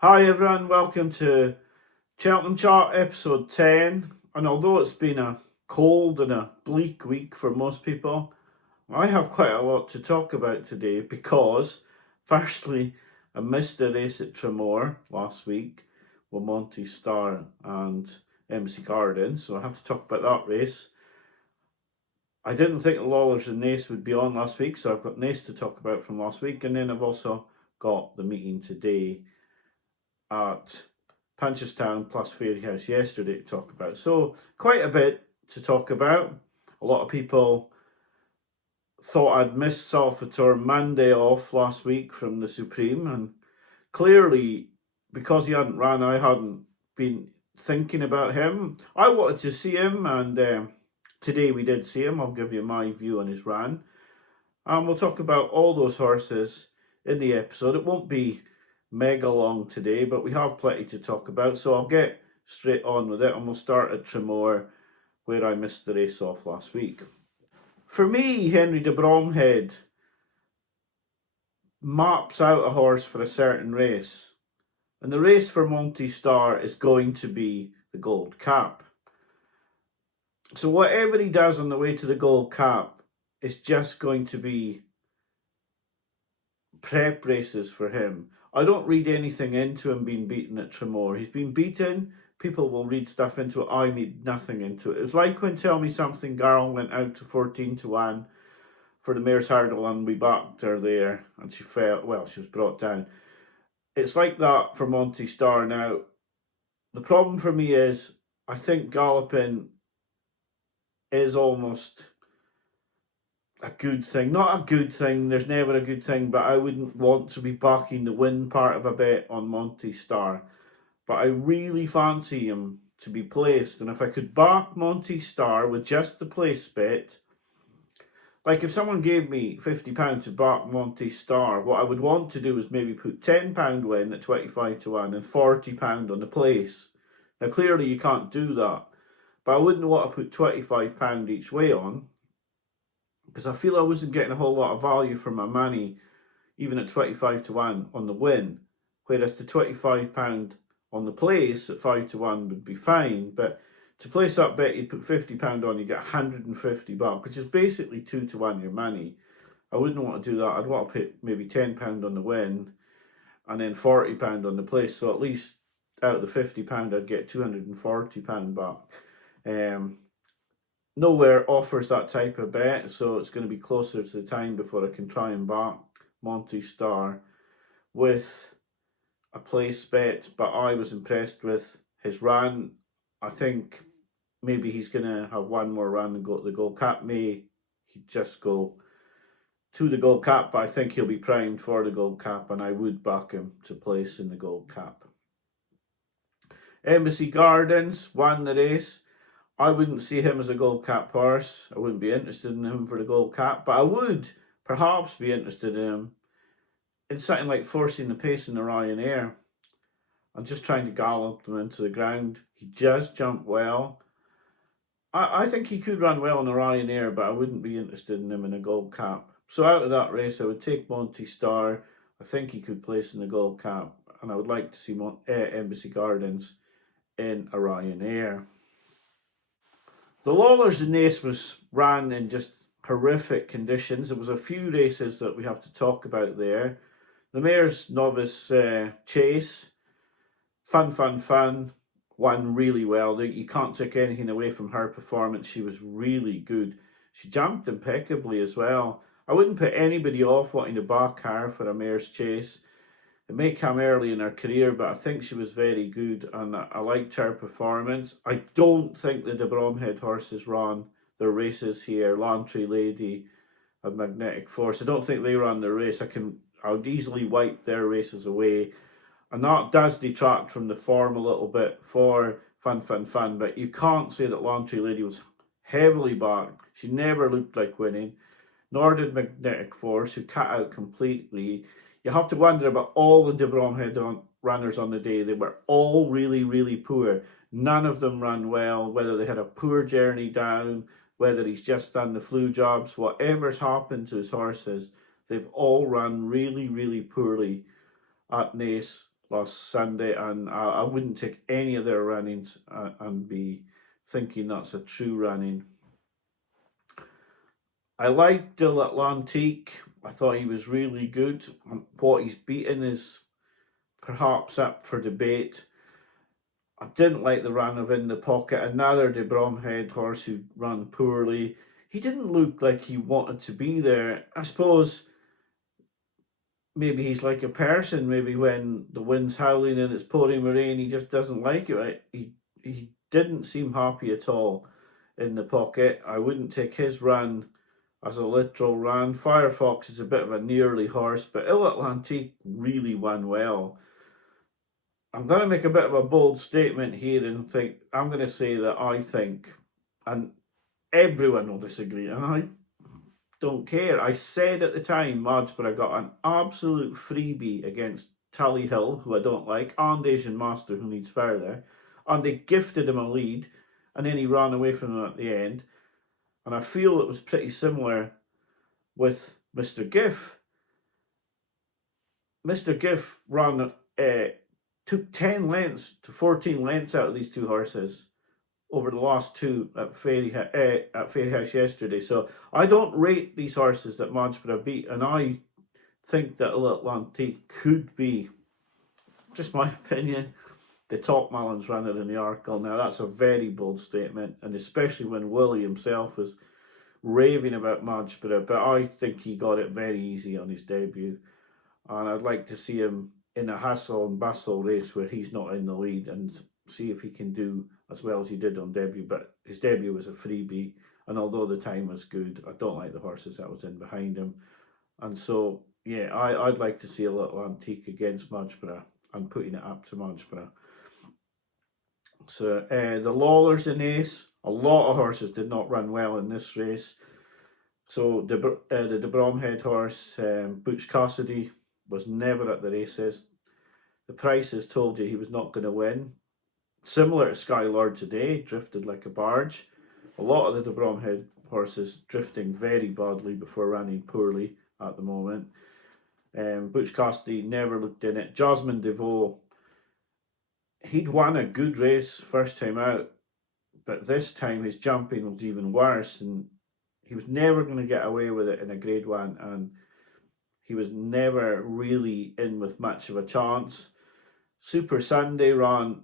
Hi everyone, welcome to Cheltenham Chart episode 10. And although it's been a cold and a bleak week for most people, I have quite a lot to talk about today because, firstly, I missed the race at Tramore last week with Monty Star and MC Gardens, so I have to talk about that race. I didn't think the Lawlers and Nace would be on last week, so I've got Nace to talk about from last week, and then I've also got the meeting today at Punchestown plus Fairyhouse yesterday to talk about. So quite a bit to talk about. A lot of people thought I'd missed Salvador Monday off last week from the Supreme, and clearly because he hadn't ran, I hadn't been thinking about him. I wanted to see him, and today we did see him. I'll give you my view on his run, and we'll talk about all those horses in the episode. It won't be mega long today, but we have plenty to talk about, so I'll get straight on with it, and we'll start at Tramore, where I missed the race off last week. For me, Henry de Bromhead maps out a horse for a certain race, and the race for Monty Star is going to be the Gold Cap. So whatever he does on the way to the Gold Cap is just going to be prep races for him. I don't read anything into him being beaten at Tramore. He's been beaten. People will read stuff into it. I read nothing into it. It was like when Tell Me Something Girl went out to 14-1 for the Mare's Hurdle and we backed her there and she fell. Well, she was brought down. It's like that for Monty Star now. The problem for me is I think galloping is almost a good thing. Not a good thing, there's never a good thing, but I wouldn't want to be backing the win part of a bet on Monty Star. But I really fancy him to be placed, and if I could back Monty Star with just the place bet, like if someone gave me £50 to back Monty Star, what I would want to do is maybe put £10 win at 25-1 and £40 on the place. Now clearly you can't do that, but I wouldn't want to put £25 each way on, because I feel I wasn't getting a whole lot of value for my money, even at 25-1 on the win, whereas the £25 on the place at 5-1 would be fine. But to place that bet, you'd put £50 on, you get £150, which is basically 2-1 your money. I wouldn't want to do that. I'd want to put maybe £10 on the win and then £40 on the place. So at least out of the £50, I'd get £240 back. Nowhere offers that type of bet, so it's going to be closer to the time before I can try and back Monty Star with a place bet. But I was impressed with his run. I think maybe he's going to have one more run and go to the Gold Cap. May he just go to the Gold Cap, but I think he'll be primed for the Gold Cap, and I would back him to place in the Gold Cap. Embassy Gardens won the race. I wouldn't see him as a Gold Cap horse. I wouldn't be interested in him for the Gold Cap, but I would perhaps be interested in him in something like Forcing the Pace in the Ryanair. I'm just trying to gallop them into the ground. He just jumped well. I think he could run well in the Ryanair, but I wouldn't be interested in him in a Gold Cap. So out of that race, I would take Monty Star. I think he could place in the Gold Cap, and I would like to see Embassy Gardens in a Ryanair. The Lawlers and Nace was ran in just horrific conditions. There was a few races that we have to talk about there. The Mare's Novice Chase, fun, won really well. You can't take anything away from her performance. She was really good. She jumped impeccably as well. I wouldn't put anybody off wanting to back her for a Mare's Chase. It may come early in her career, but I think she was very good, and I liked her performance. I don't think the de Bromhead horses ran their races here. Lantry Lady and Magnetic Force, I don't think they ran the race. I would easily wipe their races away, and that does detract from the form a little bit for fun. But you can't say that Lantry Lady was heavily backed. She never looked like winning, nor did Magnetic Force, who cut out completely. You have to wonder about all the de Bromhead runners on the day. They were all really poor. None of them ran well, whether they had a poor journey down, whether he's just done the flu jobs, whatever's happened to his horses, they've all run really poorly at Nace last Sunday, and I wouldn't take any of their runnings and be thinking that's a true running. I liked De l'Atlantique. I thought he was really good. What he's beaten is perhaps up for debate. I didn't like the run of In the Pocket, another De Bromhead horse who ran poorly. He didn't look like he wanted to be there. I suppose maybe he's like a person. Maybe when the wind's howling and it's pouring with rain, he just doesn't like it. Right? He didn't seem happy at all In the Pocket. I wouldn't take his run as a literal run. Firefox is a bit of a nearly horse, but Il Atlantique really won well. I'm going to make a bit of a bold statement here and I'm going to say that I think, and everyone will disagree, and I don't care. I said at the time, Margeborough got an absolute freebie against Tally Hill, who I don't like, and Asian Master, who needs further, and they gifted him a lead, and then he ran away from them at the end. And I feel it was pretty similar with Mr. Giff. Mr. Giff took 10 lengths to 14 lengths out of these two horses over the last two at Fairyhouse yesterday. So I don't rate these horses that Margeborough beat, and I think that Il Atlantique could be, just my opinion, the top Malins runner in the Arkle. Now that's a very bold statement, and especially when Willie himself was raving about Margeborough, but I think he got it very easy on his debut, and I'd like to see him in a hustle and bustle race where he's not in the lead and see if he can do as well as he did on debut. But his debut was a freebie, and although the time was good, I don't like the horses that was in behind him. And so, yeah, I'd like to see a little Antique against Margeborough and putting it up to Margeborough. So the Lawlers in Ace, a lot of horses did not run well in this race. So the De Bromhead horse, Butch Cassidy, was never at the races. The prices told you he was not going to win. Similar to Skylord today, drifted like a barge. A lot of the De Bromhead horses drifting very badly before running poorly at the moment. Butch Cassidy never looked in it. Jasmine DeVoe, he'd won a good race first time out, but this time his jumping was even worse, and he was never going to get away with it in a Grade 1, and he was never really in with much of a chance. Super Sunday ran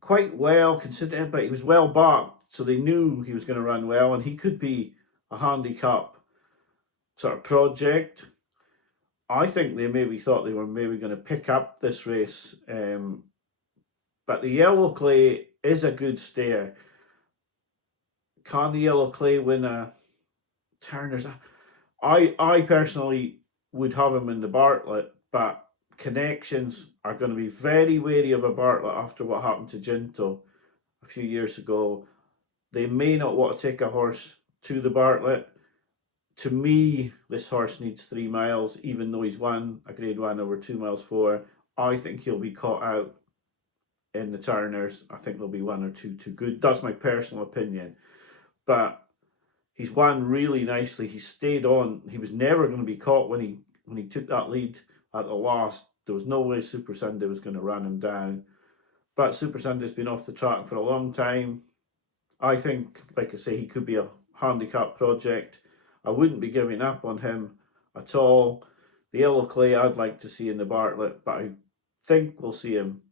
quite well considering, but he was well backed, so they knew he was going to run well, and he could be a handicap sort of project. I think they maybe thought they were maybe going to pick up this race, but the Yellow Clay is a good stayer. Can the Yellow Clay win a Turner's? I personally would have him in the Bartlett, but connections are going to be very wary of a Bartlett after what happened to Ginto a few years ago. They may not want to take a horse to the Bartlett. To me, this horse needs 3 miles, even though he's won a Grade 1 over 2 miles 4. I think he'll be caught out in the Turners. I think there'll be 1 or 2 too good. That's my personal opinion. But he's won really nicely. He stayed on. He was never going to be caught when he took that lead at the last. There was no way Super Sunday was going to run him down. But Super Sunday's been off the track for a long time. I think, like I say, he could be a handicap project. I wouldn't be giving up on him at all. The Yellow Clay I'd like to see in the Bartlett, but I think we'll see him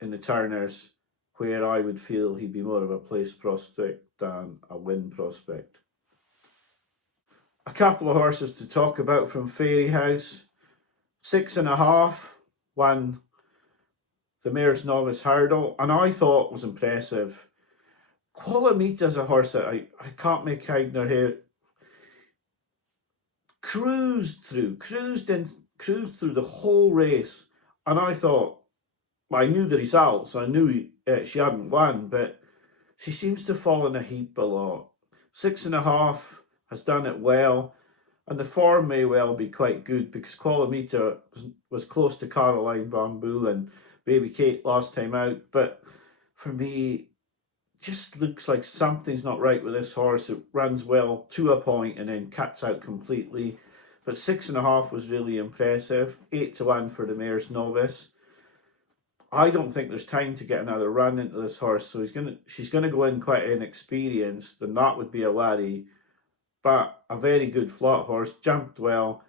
in the Turners, where I would feel he'd be more of a place prospect than a win prospect. A couple of horses to talk about from Fairyhouse. 6.5 won the Mare's Novice Hurdle, and I thought was impressive. Qualamita's a horse that I can't make hide nor hair. Cruised through the whole race, and I thought, well, I knew the results, I knew she hadn't won, but she seems to fall in a heap a lot. 6.5 has done it well, and the form may well be quite good because Qualamita was close to Caroline Bamboo and Baby Kate last time out, but for me, just looks like something's not right with this horse. It runs well to a point and then cuts out completely. But 6.5 was really impressive. 8-1 for the Mare's Novice. I don't think there's time to get another run into this horse, so she's gonna go in quite inexperienced, and that would be a worry. But a very good flat horse, jumped well,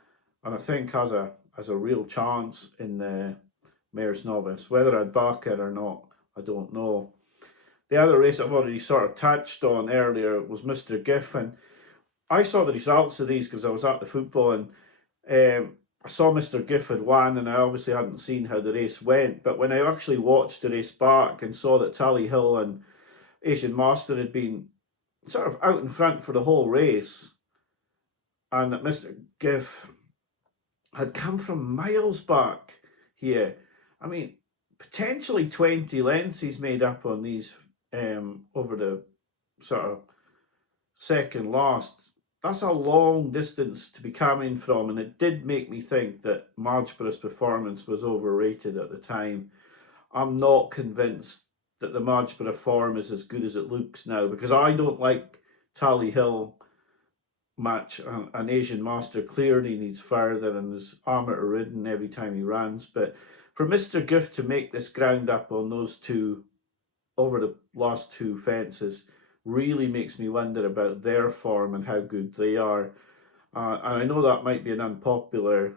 and I think has a real chance in the Mare's Novice. Whether I'd back her or not, I don't know. The other race I've already sort of touched on earlier was Mr. Giff, and I saw the results of these because I was at the football, and I saw Mr. Giff had won, and I obviously hadn't seen how the race went. But when I actually watched the race back and saw that Tally Hill and Asian Master had been sort of out in front for the whole race, and that Mr. Giff had come from miles back here. I mean, potentially 20 lengths he's made up on these over the sort of second last. That's a long distance to be coming from, and it did make me think that Margeboro's performance was overrated at the time. I'm not convinced that the Margeborough form is as good as it looks now, because I don't like Tally Hill much. An Asian Master clearly needs further and is amateur ridden every time he runs. But for Mr. Gift to make this ground up on those two over the last two fences really makes me wonder about their form and how good they are. And I know that might be an unpopular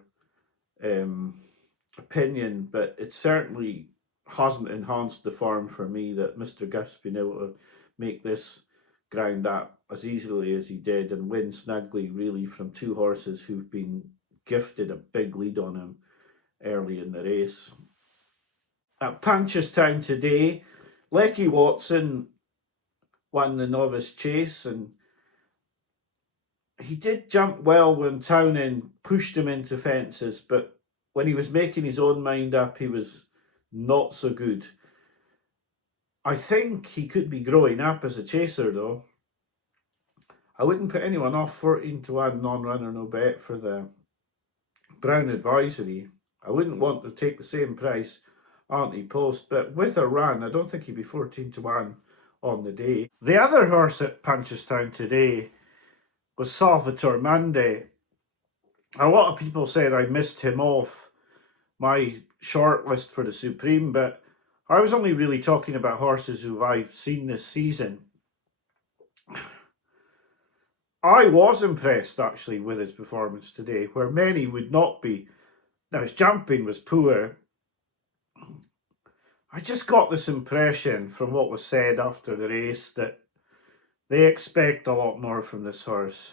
opinion, but it certainly hasn't enhanced the form for me that Mr. Gift's been able to make this ground up as easily as he did and win snugly, really, from two horses who've been gifted a big lead on him early in the race. At Punchestown today, Lecky Watson won the Novice Chase, and he did jump well when Townend pushed him into fences, but when he was making his own mind up, he was not so good. I think he could be growing up as a chaser, though. I wouldn't put anyone off 14-1 non-runner no bet for the Brown Advisory. I wouldn't want to take the same price anti-post, but with a run, I don't think he'd be 14-1 on the day. The other horse at Punchestown today was Salvador Mundi. A lot of people said I missed him off my shortlist for the Supreme, but I was only really talking about horses who I've seen this season. I was impressed, actually, with his performance today, where many would not be. Now, his jumping was poor. I just got this impression from what was said after the race that they expect a lot more from this horse,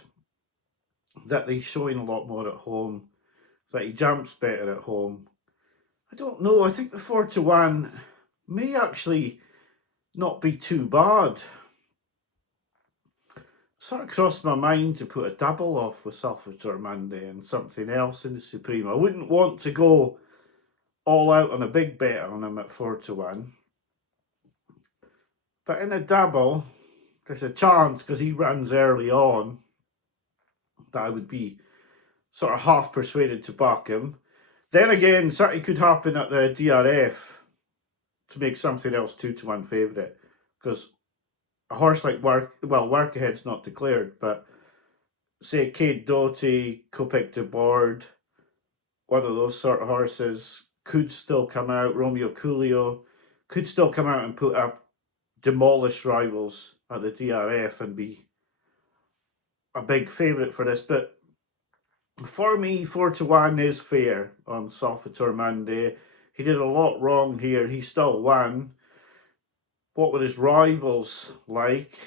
that he's showing a lot more at home, that he jumps better at home. I don't know, I think the 4-1 may actually not be too bad. Sort of crossed my mind to put a double off with Salvador Mundi and something else in the Supreme. I wouldn't want to go all out on a big bet on him at 4-1. But in a double, there's a chance, because he runs early on, that I would be sort of half persuaded to back him. Then again, something could happen at the DRF to make something else 2-1 favourite, because a horse like Work Ahead's not declared, but say Cade Doughty, Copic de Board, one of those sort of horses could still come out. Romeo Coolio could still come out and put up demolished rivals at the DRF and be a big favourite for this. But for me, 4-1 is fair on Salvador Mundi. He did a lot wrong here. He still won. What were his rivals like?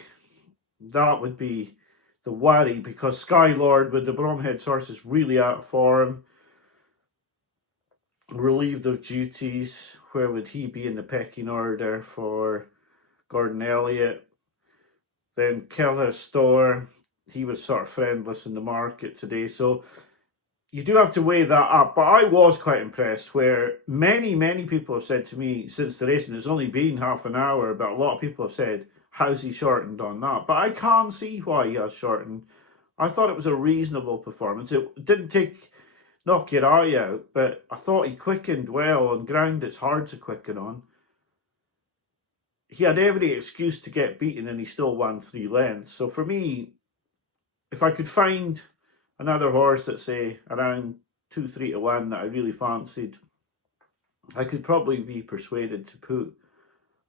That would be the worry, because Skylord with the Bromhead's horse is really out of form, relieved of duties. Where would he be in the pecking order for Gordon Elliott? Then Kelher Store, he was sort of friendless in the market today, so you do have to weigh that up. But I was quite impressed, where many people have said to me since the race, and it's only been half an hour, but a lot of people have said, how's he shortened on that? But I can't see why he has shortened. I thought it was a reasonable performance. It didn't knock your eye out, but I thought he quickened well on ground it's hard to quicken on. He had every excuse to get beaten, and he still won 3 lengths. So for me, if I could find another horse that, say, around 2-3-1 that I really fancied, I could probably be persuaded to put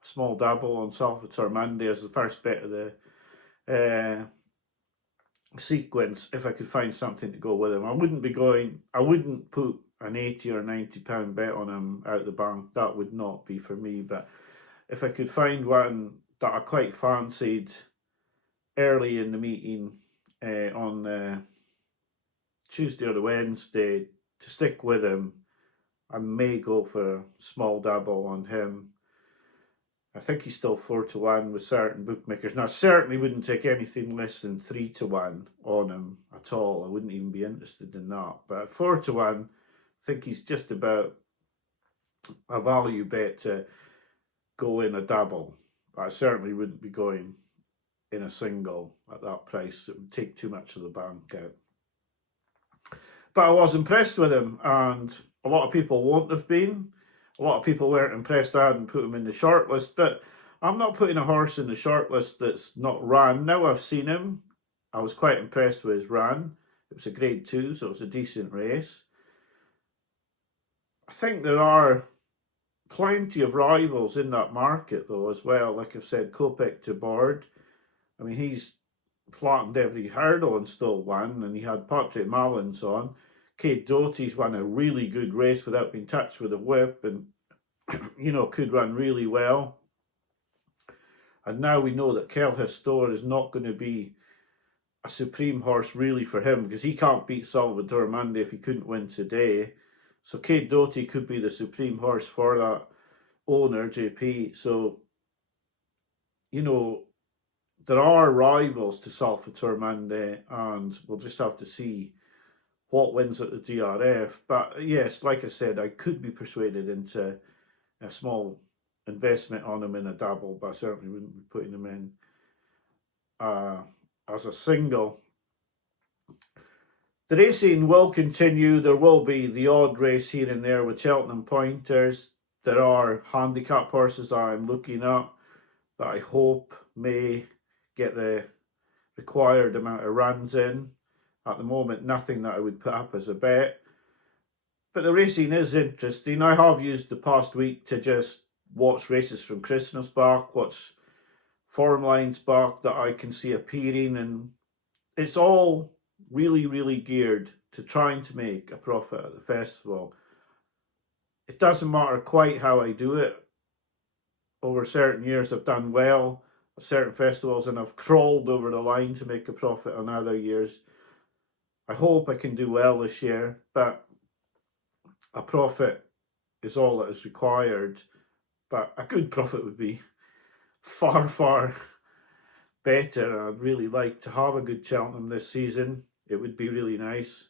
a small dabble on Salvador Mundi as the first bit of the sequence if I could find something to go with him. I wouldn't put an 80 or £90 bet on him out the bank. That would not be for me. But if I could find one that I quite fancied early in the meeting on Tuesday or the Wednesday to stick with him, I may go for a small dabble on him. I think he's still 4-1 with certain bookmakers. Now, I certainly wouldn't take anything less than 3-1 on him at all. I wouldn't even be interested in that. But at 4-1, I think he's just about a value bet to go in a double. But I certainly wouldn't be going in a single at that price. It would take too much of the bank out. But I was impressed with him, and a lot of people won't have been. A lot of people weren't impressed I hadn't put him in the shortlist, but I'm not putting a horse in the shortlist that's not ran. Now I've seen him, I was quite impressed with his run. It was a grade 2, so it was a decent race. I think there are plenty of rivals in that market though as well. Like I've said, Kopek to board. I mean, he's flattened every hurdle and still won, and he had Patrick Mullins on. Kate Doty's won a really good race without being touched with a whip, and could run really well. And now we know that Cheltenham is not going to be a supreme horse really for him, because he can't beat Salvador Mundi if he couldn't win today. So Kate Doty could be the supreme horse for that owner, JP. So, there are rivals to Salvador Mundi, and we'll just have to see what wins at the DRF. But yes, like I said, I could be persuaded into a small investment on him in a double, but I certainly wouldn't be putting him in as a single. The racing will continue. There will be the odd race here and there with Cheltenham pointers. There are handicap horses I'm looking at that I hope may get the required amount of runs in. At the moment, nothing that I would put up as a bet. But the racing is interesting. I have used the past week to just watch races from Christmas back, watch form lines back that I can see appearing, and it's all really, really geared to trying to make a profit at the festival. It doesn't matter quite how I do it. Over certain years, I've done well at certain festivals, and I've crawled over the line to make a profit on other years. I hope I can do well this year, but a profit is all that is required. But a good profit would be far, far better. I'd really like to have a good Cheltenham this season. It would be really nice.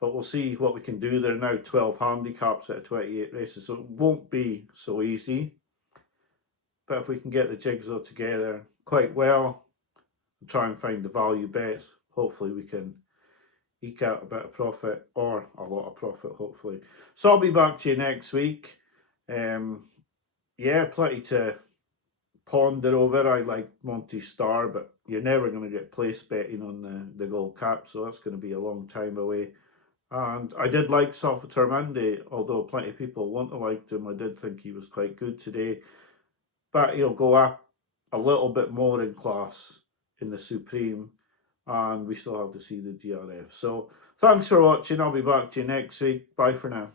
But we'll see what we can do. There are now 12 handicaps out of 28 races, so it won't be so easy. But if we can get the jigsaw together quite well and try and find the value bets, hopefully we can eke out a bit of profit, or a lot of profit, hopefully. So I'll be back to you next week. Plenty to ponder over. I like Monty Star, but you're never going to get place betting on the Gold Cup, so that's going to be a long time away. And I did like Salvador Mundi, although plenty of people won't have liked him. I did think he was quite good today. But he'll go up a little bit more in class in the Supreme, and we still have to see the DRF. So thanks for watching. I'll be back to you next week. Bye for now.